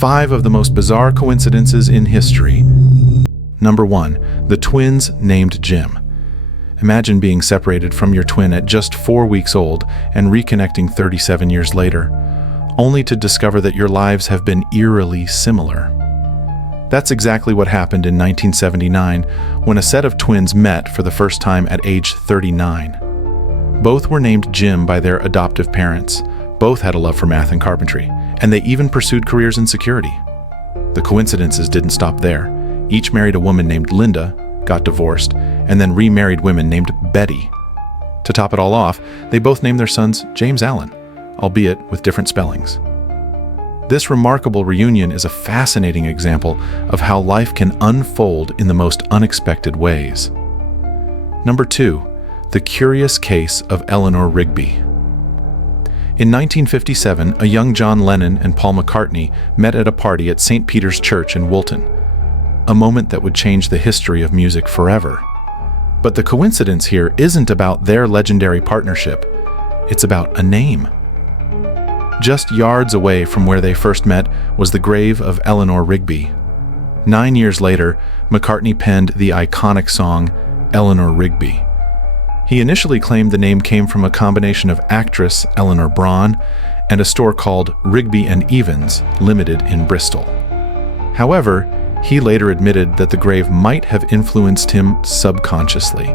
5 of the most bizarre coincidences in history. Number 1. The twins named Jim. Imagine being separated from your twin at just 4 weeks old and reconnecting 37 years later, only to discover that your lives have been eerily similar. That's exactly what happened in 1979 when a set of twins met for the first time at age 39. Both were named Jim by their adoptive parents. Both had a love for math and carpentry, and they even pursued careers in security. The coincidences didn't stop there. Each married a woman named Linda, got divorced, and then remarried women named Betty. To top it all off, they both named their sons James Allen, albeit with different spellings. This remarkable reunion is a fascinating example of how life can unfold in the most unexpected ways. Number 2. The curious case of Eleanor Rigby. In 1957, a young John Lennon and Paul McCartney met at a party at St. Peter's Church in Woolton, a moment that would change the history of music forever. But the coincidence here isn't about their legendary partnership, it's about a name. Just yards away from where they first met was the grave of Eleanor Rigby. 9 years later, McCartney penned the iconic song, Eleanor Rigby. He initially claimed the name came from a combination of actress Eleanor Braun and a store called Rigby and Evans, Limited in Bristol. However, he later admitted that the grave might have influenced him subconsciously.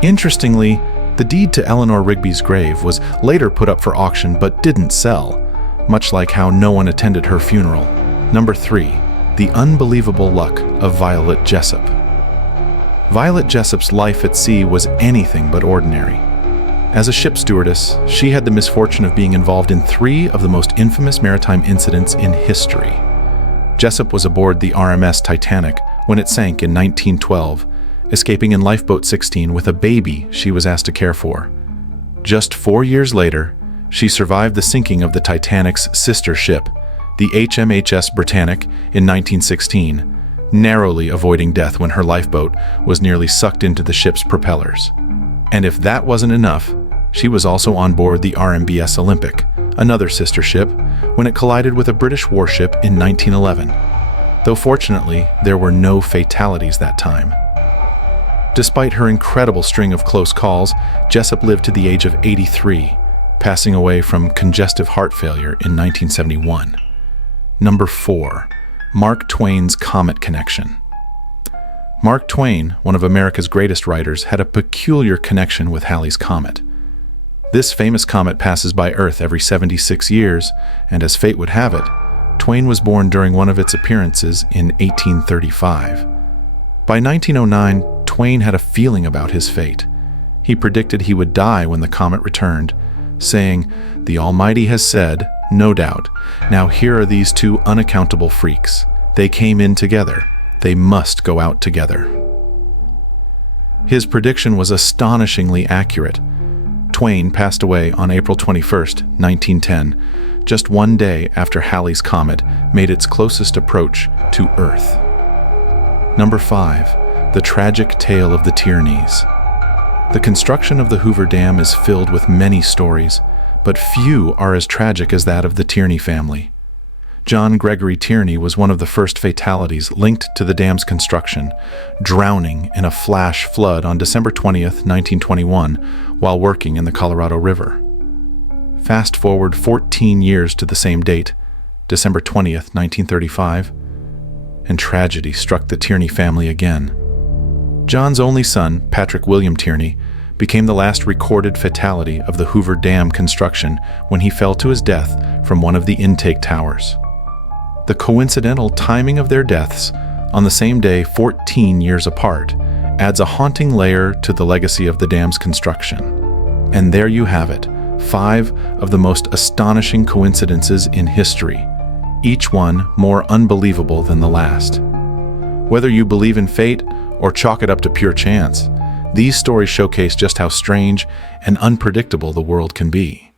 Interestingly, the deed to Eleanor Rigby's grave was later put up for auction but didn't sell, much like how no one attended her funeral. Number 3. The unbelievable luck of Violet Jessop. Violet Jessop's life at sea was anything but ordinary. As a ship stewardess, she had the misfortune of being involved in 3 of the most infamous maritime incidents in history. Jessop was aboard the RMS Titanic when it sank in 1912, escaping in Lifeboat 16 with a baby she was asked to care for. Just 4 years later, she survived the sinking of the Titanic's sister ship, the HMHS Britannic, in 1916, narrowly avoiding death when her lifeboat was nearly sucked into the ship's propellers. And if that wasn't enough, she was also on board the RMBS Olympic, another sister ship, when it collided with a British warship in 1911. Though fortunately, there were no fatalities that time. Despite her incredible string of close calls, Jessop lived to the age of 83, passing away from congestive heart failure in 1971. Number 4. Mark Twain's comet connection. Mark Twain, one of America's greatest writers, had a peculiar connection with Halley's Comet. This famous comet passes by Earth every 76 years, and as fate would have it, Twain was born during one of its appearances in 1835. By 1909, Twain had a feeling about his fate. He predicted he would die when the comet returned, saying, "The Almighty has said, no doubt, now here are these 2 unaccountable freaks. They came in together. They must go out together." His prediction was astonishingly accurate. Twain passed away on April 21, 1910, just 1 day after Halley's Comet made its closest approach to Earth. Number 5. The tragic tale of the Tierney's. The construction of the Hoover Dam is filled with many stories, but few are as tragic as that of the Tierney family. John Gregory Tierney was one of the first fatalities linked to the dam's construction, drowning in a flash flood on December 20th, 1921, while working in the Colorado River. Fast forward 14 years to the same date, December 20th, 1935, and tragedy struck the Tierney family again. John's only son, Patrick William Tierney, became the last recorded fatality of the Hoover Dam construction when he fell to his death from one of the intake towers. The coincidental timing of their deaths, on the same day 14 years apart, adds a haunting layer to the legacy of the dam's construction. And there you have it, 5 of the most astonishing coincidences in history, each one more unbelievable than the last. Whether you believe in fate or chalk it up to pure chance, these stories showcase just how strange and unpredictable the world can be.